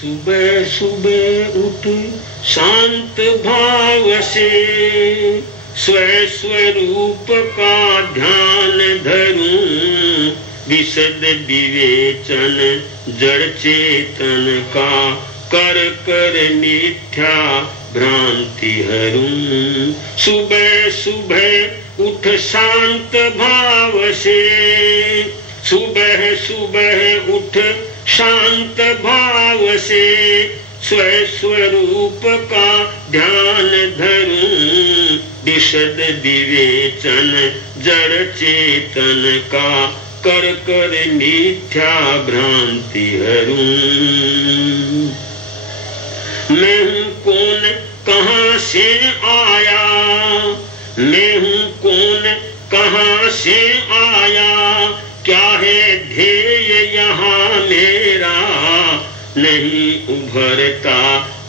सुबह सुबह उठ शांत भाव से स्वस्वरूप का ध्यान धरूं, विशद विवेचन जड़ चेतन का कर कर मिथ्या भ्रांति हरूं। सुबह सुबह उठ शांत भाव से, सुबह सुबह उठ शांत भाव से स्वस्वरूप का ध्यान धरूं, विशद विवेचन जड़ चेतन का कर कर मिथ्या भ्रांति हरूं। मैं हूँ कौन कहाँ से आया, मैं हूँ कौन कहाँ से आया, क्या है ध्येय यहाँ मेरा, नहीं उभरता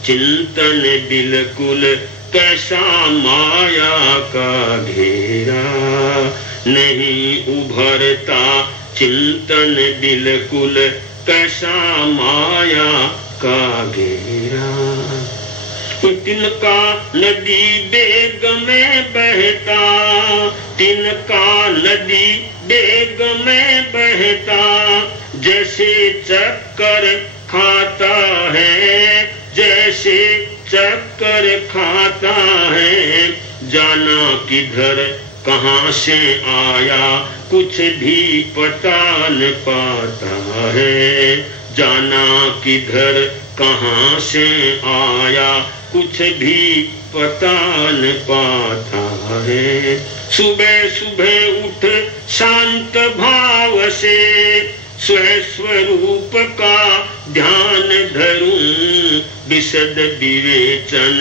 चिंतन बिल्कुल कैसा माया का घेरा, नहीं उभरता चिंतन बिल्कुल कैसा माया का घेरा। तिनका नदी बेग में बहता, तिनका नदी बेग में बहता, जैसे चक्कर खाता है, जैसे चक्कर खाता है, जाना किधर कहाँ से आया कुछ भी पता न पाता है, जाना किधर कहाँ से आया कुछ भी पता न पाता है। सुबह सुबह उठ शांत भाव से स्वस्वरूप का ध्यान धरूं, विशद विवेचन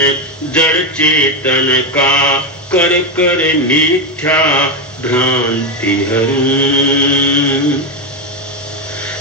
जड़ चेतन का कर कर मिथ्या भ्रांति हरूं।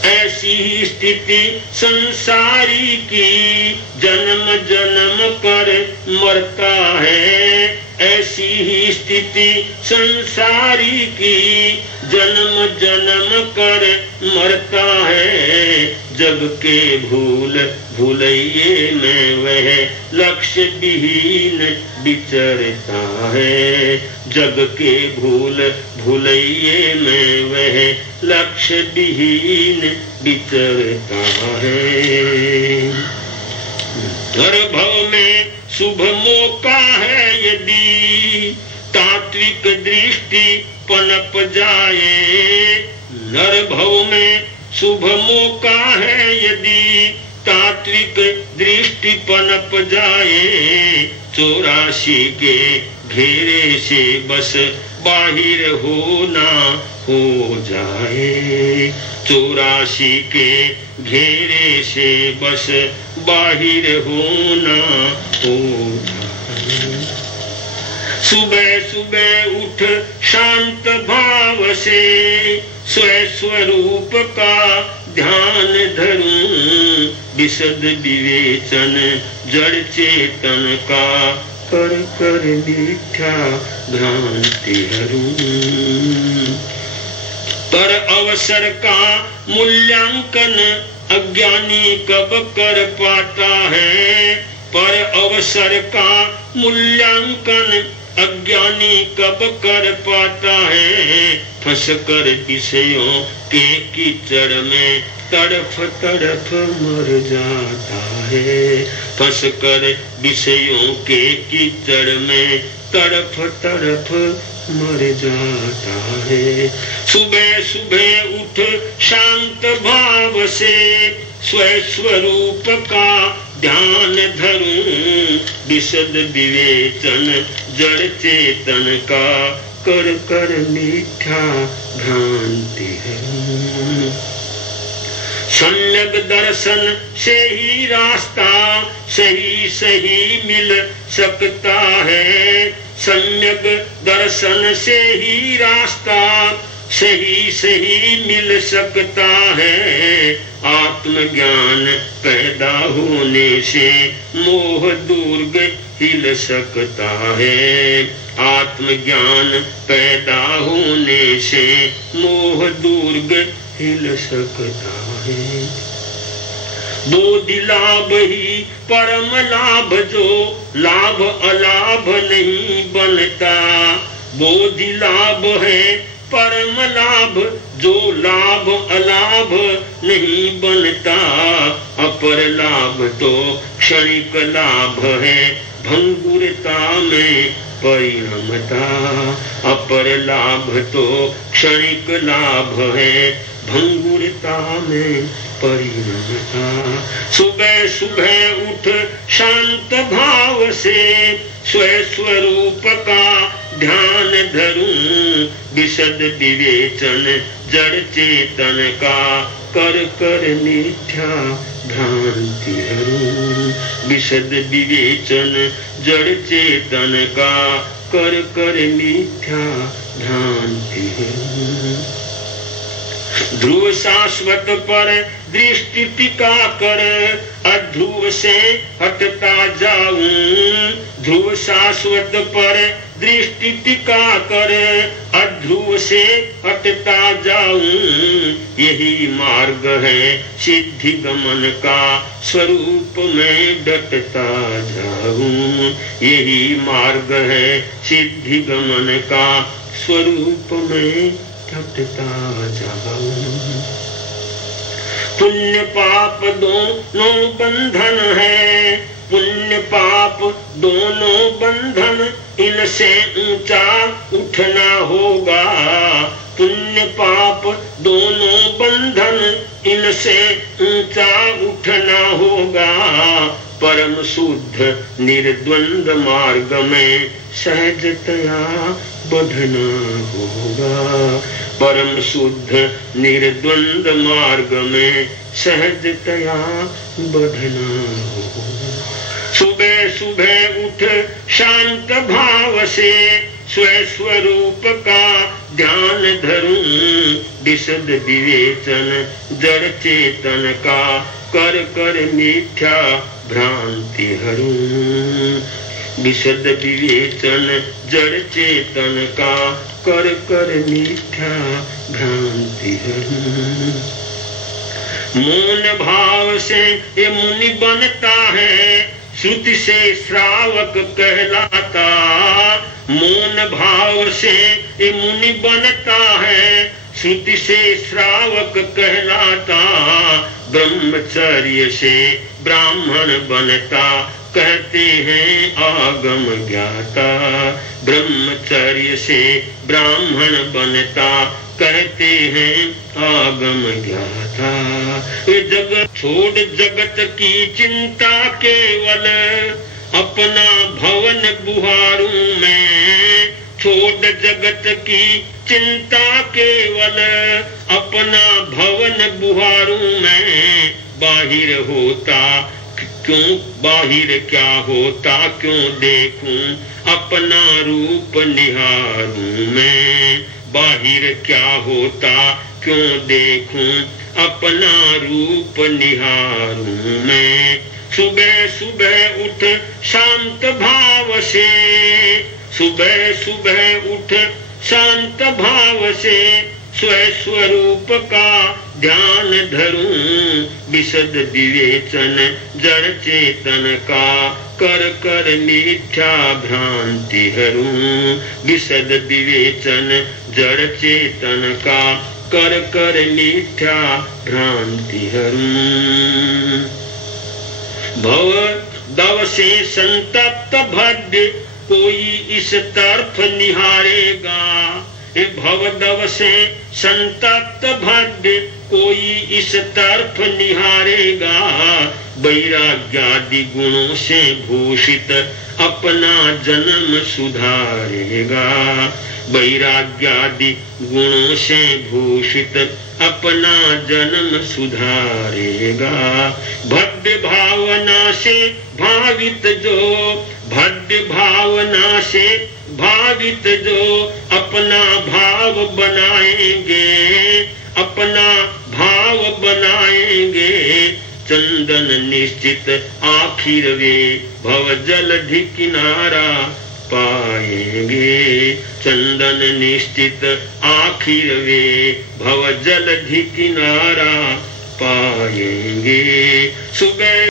ऐसी स्थिति संसारी की जन्म जन्म पर मरता है, ऐसी ही स्थिति संसारी की जन्म जन्म कर मरता है। जग के भूल भूलैये में वह लक्ष्य विहीन विचरता है, जग के भूल भूलैये में वह लक्ष्य विहीन विचरता है। हर भव में शुभ मौका है यदि तात्विक दृष्टि पनप जाए, नर भव में शुभ मौका है यदि तात्विक दृष्टि पनप जाए, 84 के घेरे से बस बाहिर होना हो जाए, 84 के घेरे से बस बाहिर होना हो जाए। सुबह सुबह उठ शांत भाव से स्वस्वरूप का ध्यान धरूं, विशद विवेचन जड़ चेतन का कर कर मिथ्या भ्रांति हरूं। पर अवसर का मूल्यांकन अज्ञानी कब कर पाता है, पर अवसर का मूल्यांकन अज्ञानी कब कर पाता है, फंस कर विषयों के कीचड़ में तड़फ तड़फ मर जाता है, फंस कर विषयों के कीचड़ में तड़फ तड़फ मर जाता है। सुबह सुबह उठ शांत भाव से स्वस्वरूप का ध्यान धरूं, विशद विवेचन जड़ चेतन का कर कर मिथ्या भ्रांति हरूं। सम्यक दर्शन से ही रास्ता सही सही मिल सकता है, सम्यक दर्शन से ही रास्ता सही सही मिल सकता है। आत्मज्ञान पैदा होने से मोह दुर्ग हिल सकता है, आत्मज्ञान पैदा होने से मोह दुर्ग हिल सकता है। बोधि लाभ ही परम लाभ, जो लाभ अलाभ नहीं बनता। बोधि लाभ है परम लाभ, जो लाभ अलाभ नहीं बनता। अपर लाभ तो क्षणिक लाभ है, भंगुरता में परिणमता। अपर लाभ तो क्षणिक लाभ है, भंगुरता में परिणमता। सुबह सुबह उठ शांत भाव से, स्वस्वरूप का ध्यान धरूं। विशद विवेचन जड़ चेतन का, कर कर मिथ्या भ्रांति हरूं। विशद विवेचन जड़ चेतन का, कर कर मिथ्या भ्रांति हरूं। ध्रुव शाश्वत पर दृष्टि टिका कर, अध्रुव से हटता जाऊं। ध्रुव शाश्वत पर दृष्टि टिका कर, अध्रुव से हटता जाऊं। यही मार्ग है सिद्धि गमन का, स्वरूप में डटता जाऊं। यही मार्ग है सिद्धि गमन का, स्वरूप में डटता जाऊं। पुण्य पाप दोनों बंधन है, पुण्य पाप दोनों बंधन, इनसे ऊंचा उठना होगा। पुण्य पाप दोनों बंधन, इनसे ऊंचा उठना होगा। परम शुद्ध निर्द्वंद मार्ग में सहजतया बढ़ना होगा। परम शुद्ध निर्द्वंद मार्ग में सहजतया बढ़ना होगा। सुबह सुबह उठ शांत भाव से, स्वस्वरूप का ध्यान धरूं। विशद विवेचन जड़ चेतन का, कर कर मिथ्या भ्रांति हरूं। विशद विवेचन जड़ चेतन का, कर कर मिथ्या भ्रांति हरूं। मौन भाव से ये मुनि बनता है, श्रुति से श्रावक कहलाता। मौन भाव से ये मुनि बनता है, श्रुति से श्रावक कहलाता। ब्रह्मचर्य से ब्राह्मण बनता, कहते हैं आगम ज्ञाता। ब्रह्मचर्य से ब्राह्मण बनता, कहते हैं आगम ज्ञाता। ये जगत छोड़ जगत की चिंता, केवल अपना भवन बुहारूं मैं। छोड़ जगत की चिंता, केवल अपना भवन बुहारूं मैं। बाहिर होता क्यों, बाहिर क्या होता क्यों देखूं, अपना रूप निहारूं मैं। बाहिर क्या होता क्यों देखूं, अपना रूप निहारूं मैं। सुबह सुबह उठ शांत भाव से, सुबह सुबह उठ शांत भाव से, स्वस्वरूप का ध्यान धरूं। विशद विवेचन जड़ चेतन का, कर कर मिथ्या भ्रांति हरूं। विशद विवेचन जड़ चेतन का, कर कर मिथ्या भ्रांति हरूं। भव दव से संतप्त भद्र, कोई इस तरफ निहारेगा। भवदव से संतप्त भद्र, कोई इस तरफ निहारेगा। वैराग्यादि गुणों से भूषित, अपना जन्म सुधारेगा। वैराग्यादि गुणों से भूषित, अपना जन्म सुधारेगा। भव्य भावना से भावित जो, भव्य भावना से भावित जो, अपना भाव बनाएंगे, अपना भाव बनाएंगे। चंदन निश्चित आखिर वे, भव जलधि किनारा पाएंगे। चंदन निश्चित आखिर वे, भव जलधि किनारा पाएंगे। सुबह